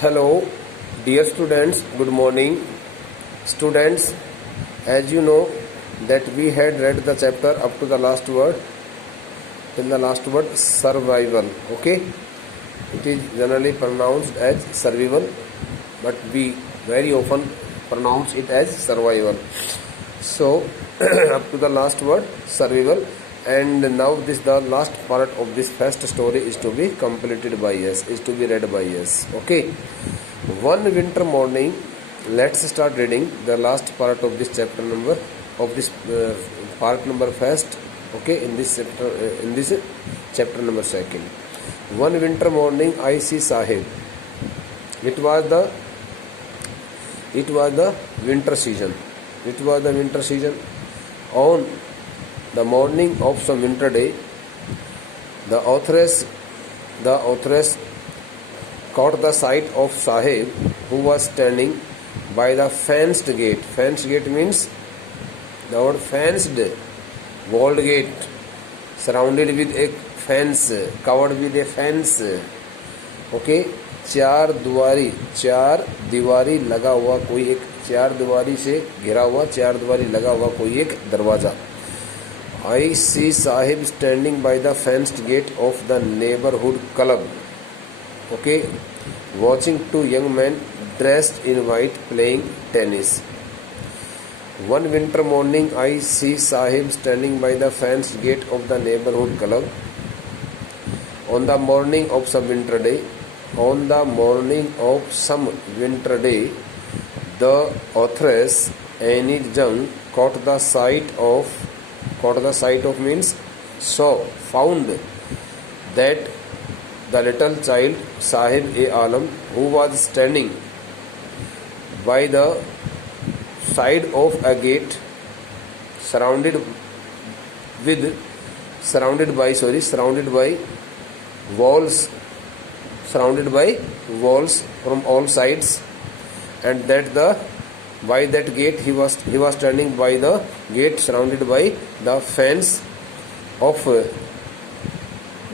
Hello, dear students. Good morning, students. As you know that we had read the chapter up to the last word, till the last word survival. Okay, it is generally pronounced as survival, but we very often pronounce it as survival. So up to the last word survival, and now this the last part of this first story is to be completed by us, is to be read by us. Okay, one winter morning, let's start reading the last part of this chapter number of this part number first. Okay, in this chapter number second. One winter morning, I see Sahib. It was the winter season. It was the winter season. On the morning of some winter day, the authoress caught the sight of Sahib, who was standing by the fenced gate. Fenced gate means the word fenced, walled gate, surrounded with a fence, covered with a fence. Okay, चार दीवारी लगा हुआ कोई एक, चार दीवारी से घिरा हुआ, चार दीवारी लगा हुआ कोई एक दरवाजा. I see Sahib standing by the fenced gate of the neighborhood club. Okay, watching two young men dressed in white playing tennis. One winter morning, I see Sahib standing by the fenced gate of the neighborhood club. On the morning of some winter day, the authoress Annie Jung caught the sight of means found that the little child Sahib-e-Alam, who was standing by the side of a gate surrounded by walls from all sides, and by that gate he was standing by the gate surrounded by the fence of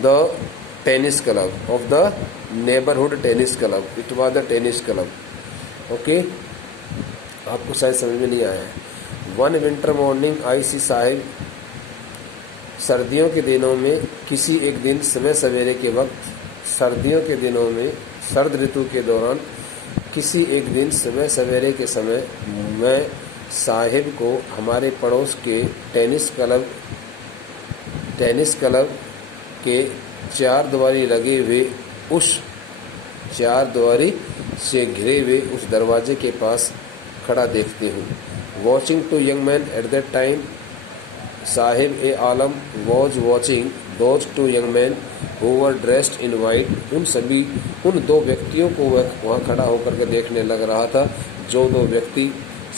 the tennis club, of the neighborhood tennis club. It was the tennis club. Okay, आपको शायद समझ में नहीं आया है. One winter morning I सी साहिब, सर्दियों के दिनों में किसी एक दिन समय सवेरे के वक्त, सर्दियों के दिनों में सर्द ऋतु के दौरान किसी एक दिन सुबह सवेरे के समय मैं साहिब को हमारे पड़ोस के टेनिस क्लब के चार दीवारी लगे हुए, उस चार दीवारी से घिरे हुए उस दरवाजे के पास खड़ा देखते हूँ. Watching two young man at that time, Sahib-e-Alam was watching those two young men who were dressed in white. उन दो व्यक्तियों को वह वहाँ खड़ा होकर के देखने लग रहा था, जो दो व्यक्ति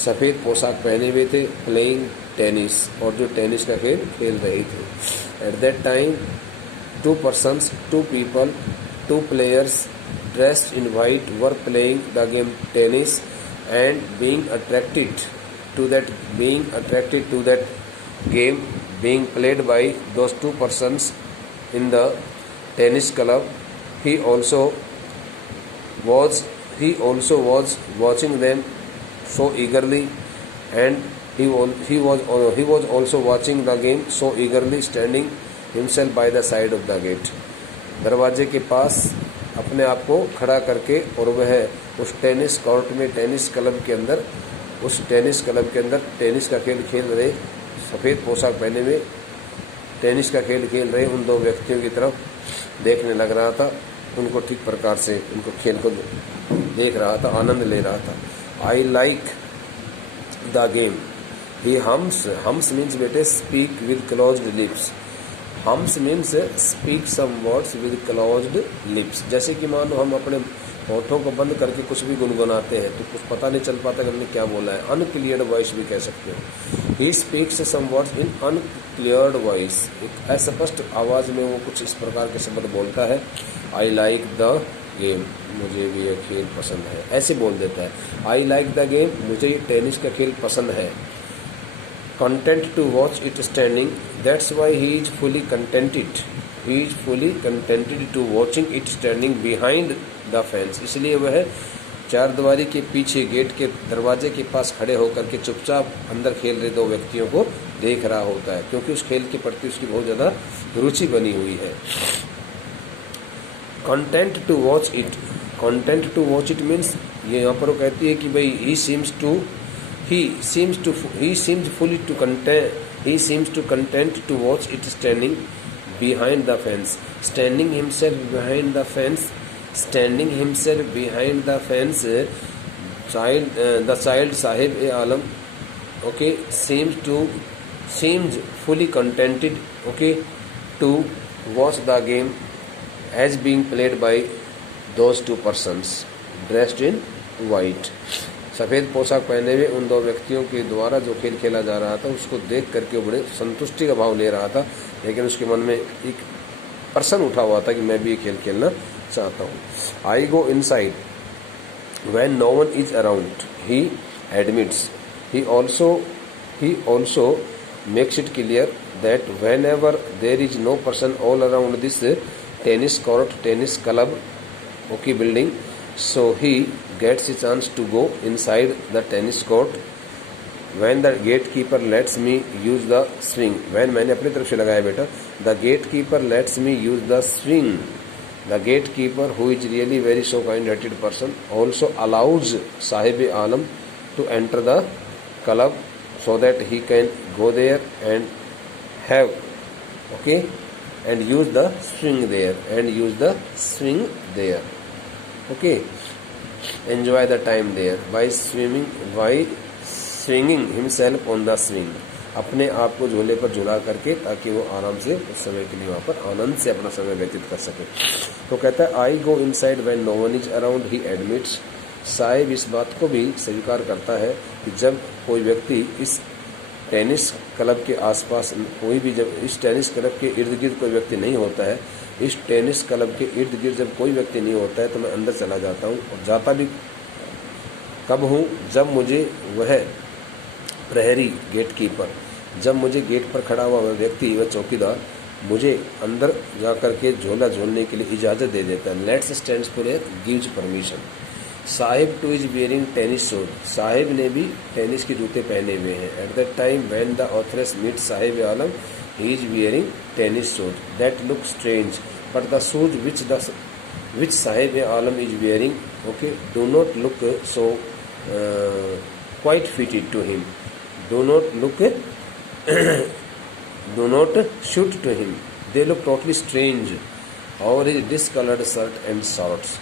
सफ़ेद पोशाक पहने हुए थे, प्लेइंग टेनिस, और जो टेनिस का खेल खेल रहे थे. Eight that time two players dressed in white were playing the game tennis, and being attracted to that game being played by those two persons in the tennis club, he also was watching them so eagerly, and he was also watching the game so eagerly, standing himself by the side of the gate. दरवाजे के पास अपने आप को खड़ा करके, और वह उस टेनिस कोर्ट में, टेनिस क्लब के अंदर टेनिस का खेल खेल रहे, सफ़ेद पोशाक पहने हुए टेनिस का खेल खेल रहे उन दो व्यक्तियों की तरफ देखने लग रहा था. उनको ठीक प्रकार से उनको खेल को देख रहा था, आनंद ले रहा था. I like the game. He hums means बेटे speak with closed lips. Hums means speak some words with closed lips. जैसे कि मान लो हम अपने होठों को बंद करके कुछ भी गुनगुनाते हैं तो कुछ पता नहीं चल पाता कि हमने क्या बोला है. अनक्लियर्ड वॉइस भी कह सकते हो. He speaks some words in uncleared voice. एक अस्पष्ट आवाज़ में वो कुछ इस प्रकार के शब्द बोलता है. आई लाइक द गेम, मुझे भी यह खेल पसंद है, ऐसे बोल देता है. आई लाइक द गेम, मुझे ये टेनिस का खेल पसंद है. content to watch it standing. That's why he is fully contented. He is fully contented to watching it standing behind the fence, इसलिए वह चारदीवारी के पीछे गेट के दरवाजे के पास खड़े होकर के चुपचाप अंदर खेल रहे 2 व्यक्तियों को देख रहा होता है, क्योंकि उस खेल के प्रति उसकी बहुत ज़्यादा रुचि बनी हुई है। Content to watch it, content to watch it means ये यहाँ पर वो कहती है कि भाई ही seems to content to watch it standing behind the fence, standing himself behind the fence, the child Sahib-e-Alam, okay, seems fully contented, okay, to watch the game as being played by those 2 persons dressed in white. सफ़ेद पोशाक पहने हुए उन 2 व्यक्तियों के द्वारा जो खेल खेला जा रहा था उसको देख करके बड़े संतुष्टि का भाव ले रहा था, लेकिन उसके मन में एक प्रश्न उठा हुआ था कि मैं भी ये खेल खेलना चाहता हूँ। I go inside when no one is around, he admits, he also makes it clear that whenever there is no person all around this tennis court, tennis club, okay, building, so he gets a chance to go inside the tennis court when the gatekeeper lets me use the swing. when मैंने अपनी तरफ से लगाया बेटा, the gatekeeper lets me use the swing. The gatekeeper, who is really very so kind-hearted person, also allows Sahib-e-Alam to enter the club so that he can go there and have, okay, and use the swing there, okay, enjoy the time there by swinging himself on the swing, अपने आप को झूले पर झुला करके ताकि वो आराम से उस समय के लिए वहाँ पर आनंद से अपना समय व्यतीत कर सके। तो कहता है I go inside when no one is around, he admits, Saheb इस बात को भी स्वीकार करता है कि जब कोई व्यक्ति इस टेनिस क्लब के आसपास, कोई भी जब इस टेनिस क्लब के इर्द गिर्द कोई व्यक्ति नहीं होता है, इस टेनिस क्लब के इर्द गिर्द जब कोई व्यक्ति नहीं होता है तो मैं अंदर चला जाता हूँ, और जाता भी कब हूँ, जब मुझे वह प्रहरी, गेटकीपर, जब मुझे गेट पर खड़ा हुआ वह व्यक्ति, वह चौकीदार मुझे अंदर जा कर के झोला झोलने के लिए इजाज़त दे देता है। Let's stands for gives permission. Sahib too is wearing tennis shoes, Sahib ने भी टेनिस के जूते पहने हुए हैं। At that time when the authoress meet Sahib-e-Alam, he is wearing tennis shoes that look strange, but the shoes which Sahib-e-Alam is wearing, okay, do not look so quite fitted to him, do not suit to him, they look totally strange over his discolored shirt and shorts.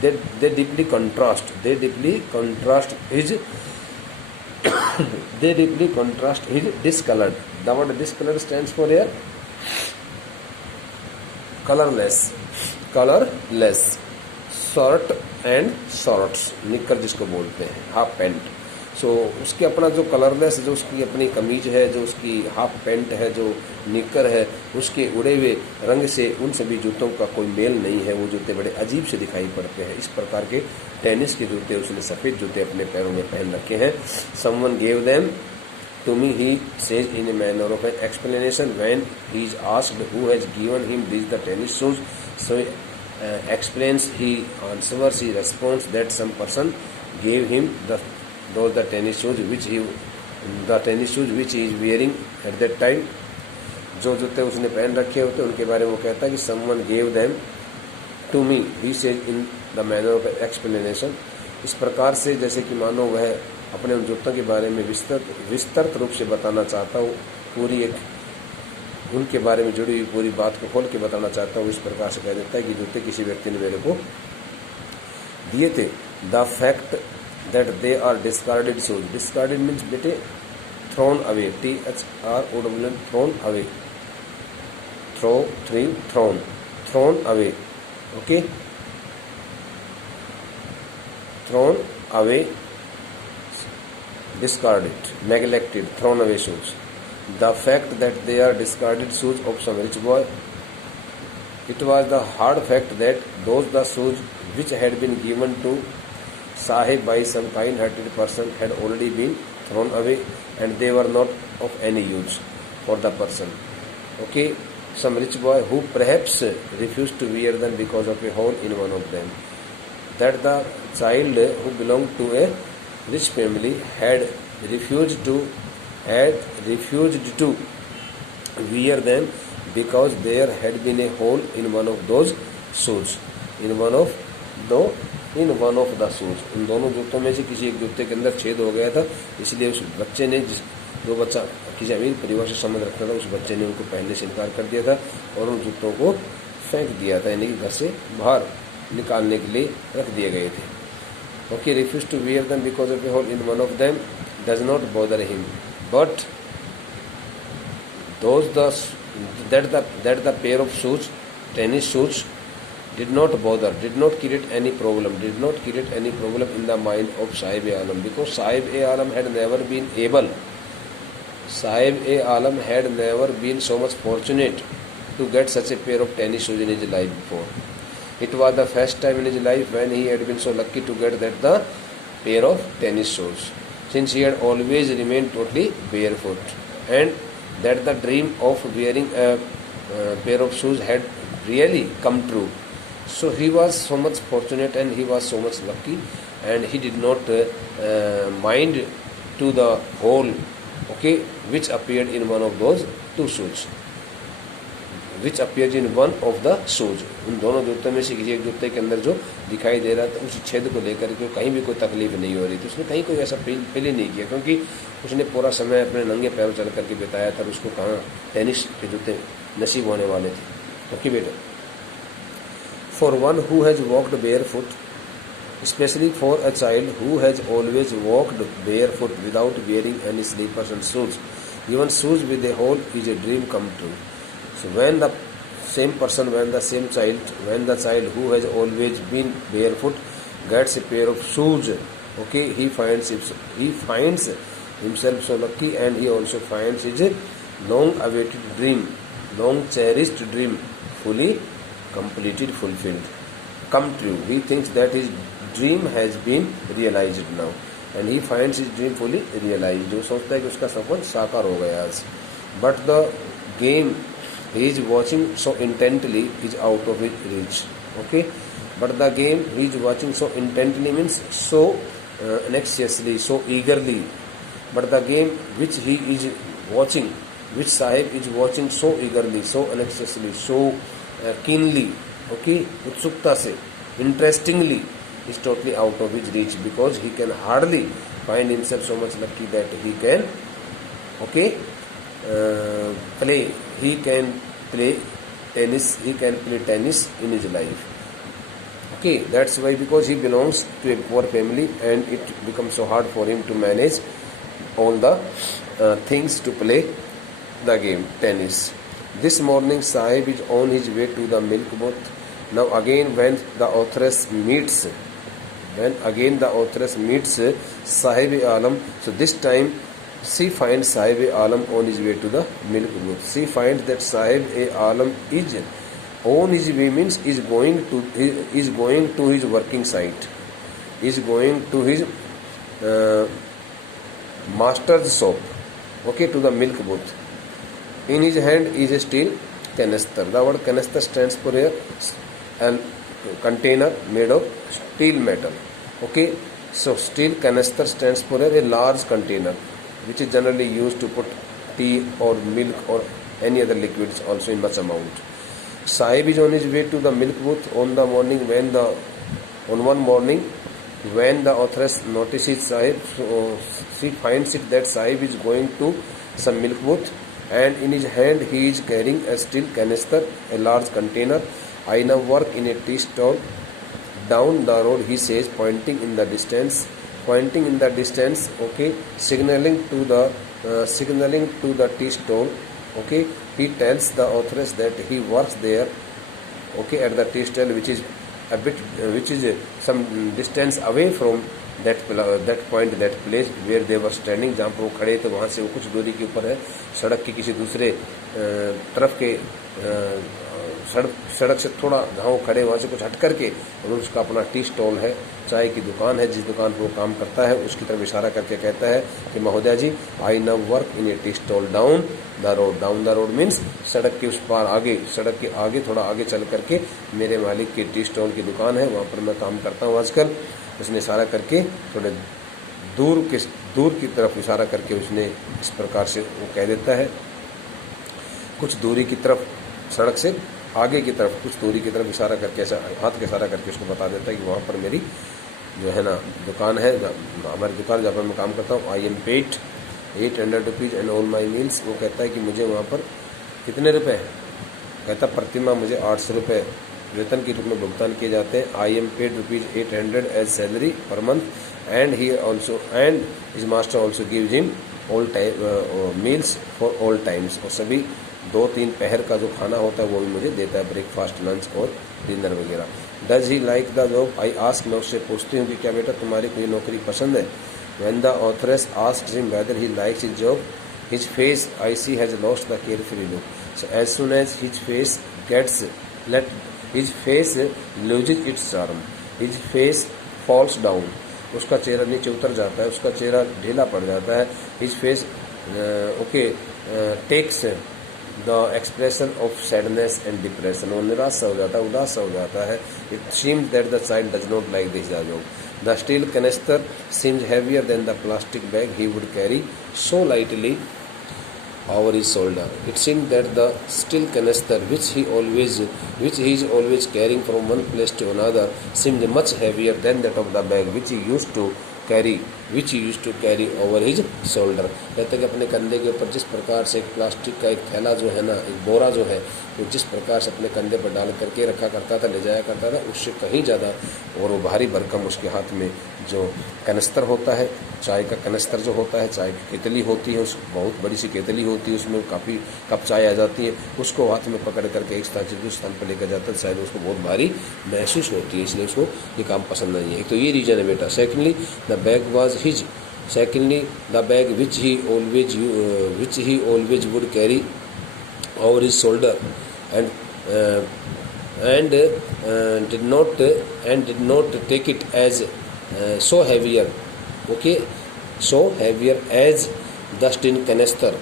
They deeply contrast his discolored. The word discolored stands for here colorless shirt and shorts, निक्कर जिसको बोलते हैं, half pant. सो उसके अपना जो colourless, जो उसकी अपनी कमीज है, जो उसकी हाफ पैंट है, जो निक्कर है, उसके उड़े हुए रंग से उन सभी जूतों का कोई मेल नहीं है। वो जूते बड़े अजीब से दिखाई पड़ते हैं। इस प्रकार के टेनिस के जूते उसने सफ़ेद जूते अपने पैरों में पहन रखे हैं। Someone gave them to me, he says in a manner of an explanation when he is asked who has given him this the tennis shoes, so explains, he answers, he responds that some person gave him the tennis shoes which he is wearing at that time. जो जूते उसने पहन रखे होते उनके बारे में वो कहता है कि someone gave them to me, he said in the manner of explanation. इस प्रकार से जैसे कि मानो वह अपने उन जूतों के बारे में विस्तृत रूप से बताना चाहता हूँ, पूरी एक उनके बारे में जुड़ी हुई पूरी बात को खोल के बताना चाहता हूँ। इस प्रकार से कह देता है कि जूते किसी व्यक्ति ने मेरे को दिए थे। The fact that they are discarded shoes, discarded means बेटे thrown away, THROWN, thrown away, thrown away, okay, thrown away, discarded, neglected, thrown away shoes. The fact that they are discarded shoes of some rich boy, it was the hard fact that those the shoes which had been given to Sahib by some kind-hearted person had already been thrown away and they were not of any use for the person. Okay, some rich boy who perhaps refused to wear them because of a hole in one of them. That the child who belonged to a rich family had refused to wear them because there had been a hole in one of those shoes. In one of the shoes. इन दोनों जूतों में से किसी एक जूते के अंदर छेद हो गया था, इसलिए उस बच्चे ने, जो बच्चा किसी अमीर परिवार से संबंध रखता था, उस बच्चे ने उनको पहनने से इनकार कर दिया था और उन जूतों को फेंक दिया था, यानी कि घर से बाहर निकालने के लिए रख दिए गए थे. Okay, refused to wear them because of a hole in one of them does not bother him, but that the pair of shoes, tennis shoes, did not create any problem in the mind of Sahib-e-Alam, because Sahib-e-Alam had never been so much fortunate to get such a pair of tennis shoes in his life before. It was the first time in his life when he had been so lucky to get the pair of tennis shoes, since he had always remained totally barefoot, and that the dream of wearing a pair of shoes had really come true. So he was so much fortunate and he was so much lucky, and he did not mind to the hole, okay, which appeared in one of those two shoes. Which appears in one of the shoes. उन दोनों जूतों में से किसी एक जूते के अंदर जो दिखाई दे रहा था, उस छेद को लेकर के कहीं भी कोई तकलीफ नहीं हो रही थी. उसने कहीं कोई ऐसा फील ही नहीं किया, क्योंकि उसने पूरा समय अपने नंगे पैरों चल करके बिताया था. उसको कहाँ टेनिस के जूते नसीब होने वाले थे. ओके बेटा, for one who has walked barefoot, especially for a child who has always walked barefoot without wearing any slippers and shoes, even shoes with a hole is a dream come true. So when the child who has always been barefoot gets a pair of shoes, okay, he finds himself so lucky, and he also finds his long cherished dream fully completed, fulfilled, come true. He thinks that his dream has been realized now, and he finds his dream fully realized. जो सोचता है कि उसका सपना साकार हो गया आज. But the game he is watching so intently is out of his reach. Okay, but the game he is watching so intently means so anxiously, so eagerly. But the game which he is watching, which Sahib is watching so eagerly, so anxiously, so keenly, okay, utsukta se, interestingly, is totally out of his reach, because he can hardly find himself so much lucky that he can, okay, he can play tennis in his life. Okay, that's why, because he belongs to a poor family and it becomes so hard for him to manage all the things to play the game tennis. This morning Sahib is on his way to the milk booth. Now again when the authoress meets Sahib-e-Alam, so this time she finds Sahib-e-Alam on his way to the milk booth. She finds that Sahib-e-Alam is on his way, means is going to his working site, is going to his master's shop, okay, to the milk booth. In his hand is a steel canister. The word canister stands for a container made of steel metal. Okay, so steel canister stands for a large container, which is generally used to put tea or milk or any other liquids also in much amount. Sahib is on his way to the milk booth on one morning when the authoress notices Sahib. So she finds it that Sahib is going to some milk booth, and in his hand he is carrying a steel canister, a large container. I now work in a tea stall down the road, he says, pointing in the distance, okay, signaling to the tea stall. Okay, he tells the authoress that he works there, okay, at the tea stall, which is some distance away from that point, that place where they were standing, जहाँ पर वो खड़े थे वहाँ से वो कुछ दूरी के ऊपर है, सड़क के किसी दूसरे तरफ के सड़क से थोड़ा जहाँ वो खड़े वहाँ से कुछ हट करके, और उसका अपना टी स्टॉल है, चाय की दुकान है, जिस दुकान पर वो काम करता है उसकी तरफ इशारा करके कहता है कि महोदय जी, आई नव work in A tea stall down the road. Down the road means सड़क के उस पार आगे, सड़क के आगे थोड़ा आगे चल करके मेरे मालिक की टी स्टॉल की दुकान है, वहाँ पर मैं काम करता हूँ आजकल। उसने इशारा करके थोड़े दूर की तरफ इशारा करके उसने इस प्रकार से वो कह देता है, कुछ दूरी की तरफ, सड़क से आगे की तरफ कुछ दूरी की तरफ इशारा करके, ऐसा हाथ के इशारा करके उसको बता देता है कि वहाँ पर मेरी जो है ना दुकान है, हमारी दुकान जहाँ पर मैं काम करता हूँ। आई am paid 800 rupees and all my meals. वो कहता है कि मुझे वहाँ पर कितने रुपए, कहता प्रतिमा मुझे 800 रुपये वेतन के रूप में भुगतान किए जाते हैं। I am paid ₹800 as salary per month and he also and his master also gives him all time meals for all times. और सभी 2-3 पहर का जो खाना होता है वो भी मुझे देता है, ब्रेकफास्ट, लंच और डिनर वगैरह। Does he like the job? I ask, मैं उससे पूछती हूँ कि क्या बेटा तुम्हारी कोई नौकरी पसंद है? When the authoress asks him whether he likes his job, his face I see has lost the carefree look, so as soon as his face gets late his face loses its charm, his face falls down, उसका चेहरा नीचे उतर जाता है, उसका चेहरा ढीला पड़ जाता है। His face takes the expression of sadness and depression, वो निराश सा हो जाता है, उदास सा हो जाता है। It seems that the child does not like this job. The steel canister seems heavier than the plastic bag he would carry so lightly over his shoulder. It seemed that the steel canister which he is always carrying from one place to another seemed much heavier than that of the bag which he used to carry over his shoulder. कहते हैं कि अपने कंधे के ऊपर जिस प्रकार से एक प्लास्टिक का एक थैला जो है ना, एक बोरा जो है, वो जिस प्रकार से अपने कंधे पर डाल करके रखा करता था, ले जाया करता था, उससे कहीं ज़्यादा और वो भारी भरकम उसके हाथ में जो कनस्तर होता है, चाय का कनस्तर जो होता है, चाय की केतली होती है, उस बहुत बड़ी सी केतली होती है, उसमें काफ़ी कप चाय आ जाती है, उसको हाथ में पकड़ करके एक स्थान से दूसरे स्थान पर लेकर जाता है, शायद उसको बहुत भारी महसूस होती है, इसलिए उसको ये काम पसंद नहीं है। एक तो ये रीज़न है बेटा। Secondly the bag was his, secondly the bag which he always would carry over his shoulder and did not take it as so heavier as the tin canister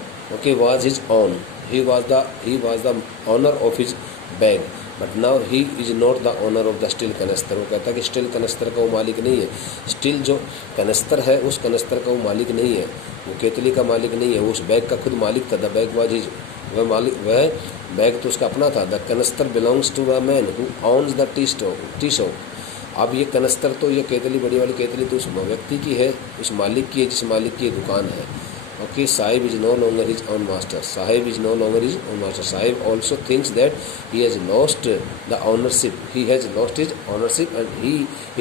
was his own. He was the owner of his bag, but now he is not the owner of the steel कनस्तर। वो कहता है कि steel कनस्तर का वो मालिक नहीं है, स्टील जो कनस्तर है उस कनस्तर का वो मालिक नहीं है, वो केतली का मालिक नहीं है, वो उस बैग का खुद मालिक था। द बैग वाज हिज, वह बैग तो उसका अपना था। द कनस्तर belongs to the man who owns the tea shop. अब ये कनस्तर तो ये केतली, बड़ी वाली केतली तो उस व्यक्ति की है, उस मालिक की है जिस मालिक की दुकान है। Okay, Sahib is no longer his own master. Sahib is no longer his own master. Sahib also thinks that he has lost the ownership. He has lost his ownership and he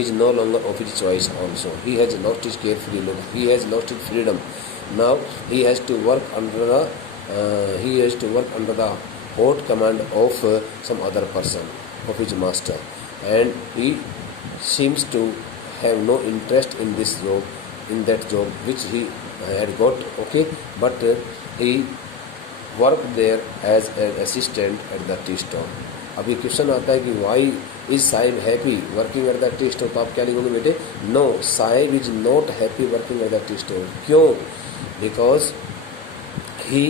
is no longer of his choice also. He has lost his carefree look. He has lost his freedom. Now he has to work under the hot command of some other person, of his master, and he seems to have no interest in this job, in that job which he had got, okay, but he worked there as an assistant at the tea stall. अब ये question आता है कि why is Saheb happy working at the tea store, तो आप क्या लिखोगे बेटे? No, Saheb is not happy working at the tea store. क्यों? Because he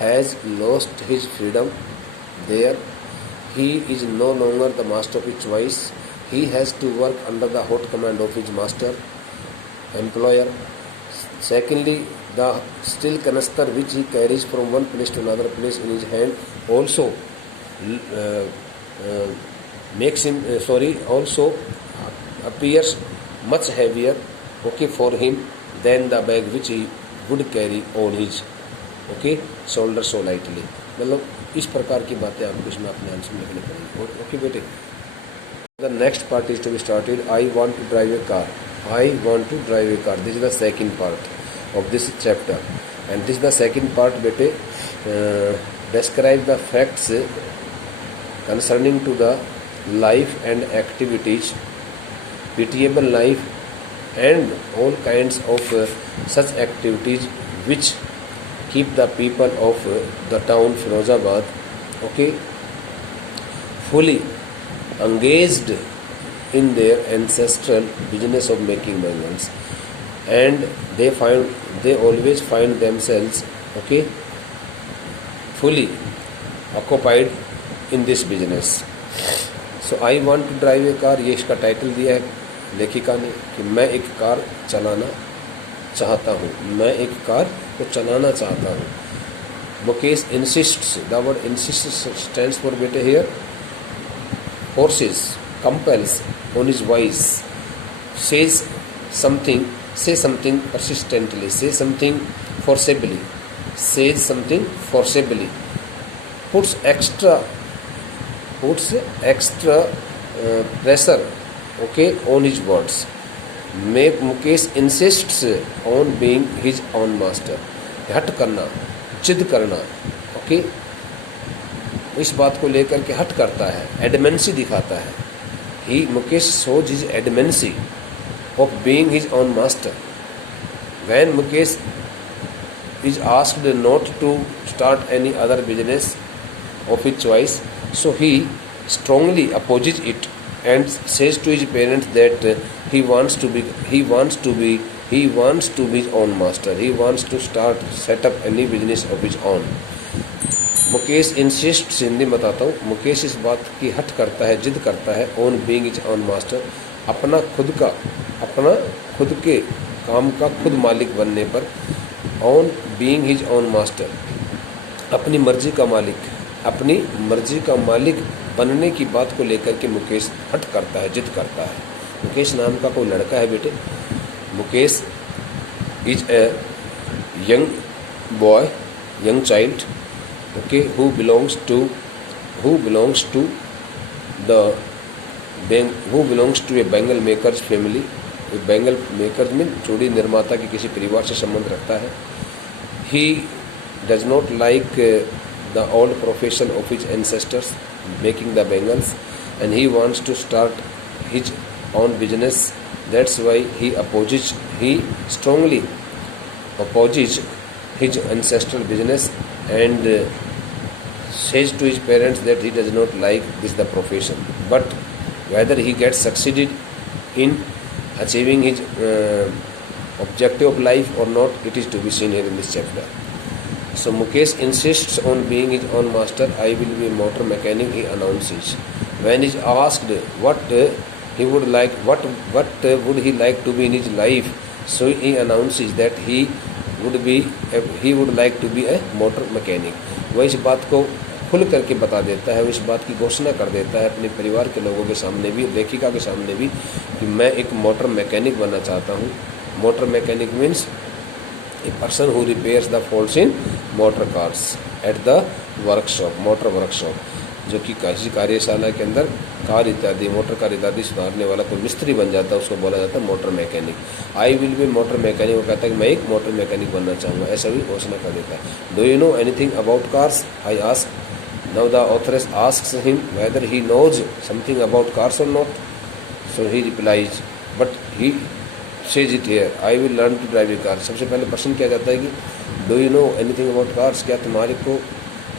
has lost his freedom there, he is no longer the master of his choice, he has to work under the hot command of his master employer. Secondly, the steel canister which he carries from one place to another place in his hand also also appears much heavier, okay, for him than the bag which he would carry on his shoulder so lightly. मतलब इस प्रकार की बातें आपको इसमें अपने answer में लिखनी पड़ेगी। ओके बेटे, the next part is to be started. I want to drive a car. I want to drive a car. This is the second part of this chapter, and this is the second part. Bete, describe the facts concerning to the life and activities, pitiable life, and all kinds of such activities which keep the people of the town Firozabad, okay, fully engaged in their ancestral business of making bangles, and they always find themselves fully occupied in this business. So I want to drive a car, ये इसका title दिया है लेखिका ने कि मैं एक car चलाना चाहता हूँ, मैं एक कार को चलाना चाहता हूँ. Mukesh insists, the word insists stands for बेटे here, forces, compels on his voice, say something persistently, says something forcibly, puts extra pressure on his words. Mukesh insists on being his own master. हट करना, जिद करना, इस बात को लेकर के हट करता है, एडमेंसी दिखाता है. Mukesh shows his adamantly of being his own master. When Mukesh is asked not to start any other business of his choice, so he strongly opposes it and says to his parents that he wants to be his own master. He wants to set up any business of his own. Mukesh insist, Hindi में बताता हूँ, मुकेश इस बात की हट करता है, जिद करता है, on being is on master, अपना खुद के काम का खुद मालिक बनने पर, on being his on master, अपनी मर्जी का मालिक बनने की बात को लेकर के मुकेश हट करता है, जिद करता है. मुकेश नाम का कोई लड़का है बेटे. Mukesh is a young boy, young child, who belongs to a bangle makers family. Bangle maker में चूड़ी निर्माता के किसी परिवार से संबंध रखता है. He does not like the old profession of his ancestors making the bangles, and he wants to start his own business. That's why he strongly opposes his ancestral business and says to his parents that he does not like the profession. But whether he gets succeeded in achieving his objective of life or not, it is to be seen here in this chapter. So Mukesh insists on being his own master. I will be a motor mechanic, he announces. When he is asked what he would like, what would he like to be in his life, so he announces that he would like to be a motor mechanic. वह इस बात को खुल करके बता देता है, वो इस बात की घोषणा कर देता है अपने परिवार के लोगों के सामने भी, लेखिका के सामने भी, कि मैं एक मोटर मैकेनिक बनना चाहता हूँ. Motor mechanic means a person who repairs the faults in motor cars at the workshop, motor workshop, जो कि किसी कार्यशाला के अंदर कार इत्यादि, मोटर कार इत्यादि सुधारने वाला कोई मिस्त्री बन जाता है, उसको बोला जाता है motor mechanic. I will be motor mechanic, वो कहता है कि मैं एक मोटर मैकेनिक बनना चाहूँगा, ऐसा भी घोषणा कर देता है. Do you know anything about cars, I ask. Now the authoress asks him whether he knows something about cars और not. So he replies, but he says it here, I will learn to drive a car. सबसे पहले प्रश्न किया जाता है कि do you know anything about cars,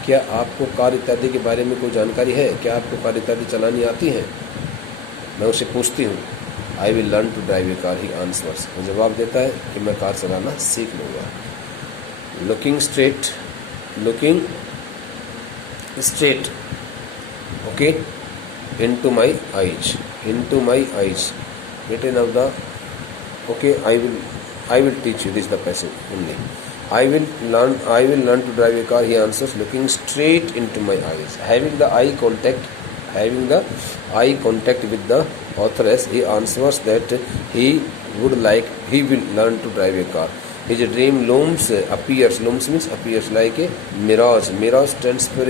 क्या आपको कार इत्यादि के बारे में कोई जानकारी है, क्या आपको कार इत्यादि चलानी आती है. मैं उसे पूछती हूँ. I will learn to drive a car, he answers, वो जवाब देता है कि मैं कार चलाना सीख लूँगा. Looking straight okay into my eyes, बेटे now the okay I will teach you, this is the passive only. I will learn to drive a car, he answers, looking straight into my eyes. Having the eye contact with the authoress, he answers that he will learn to drive a car. His dream looms means appears like a mirage. Mirage stands for a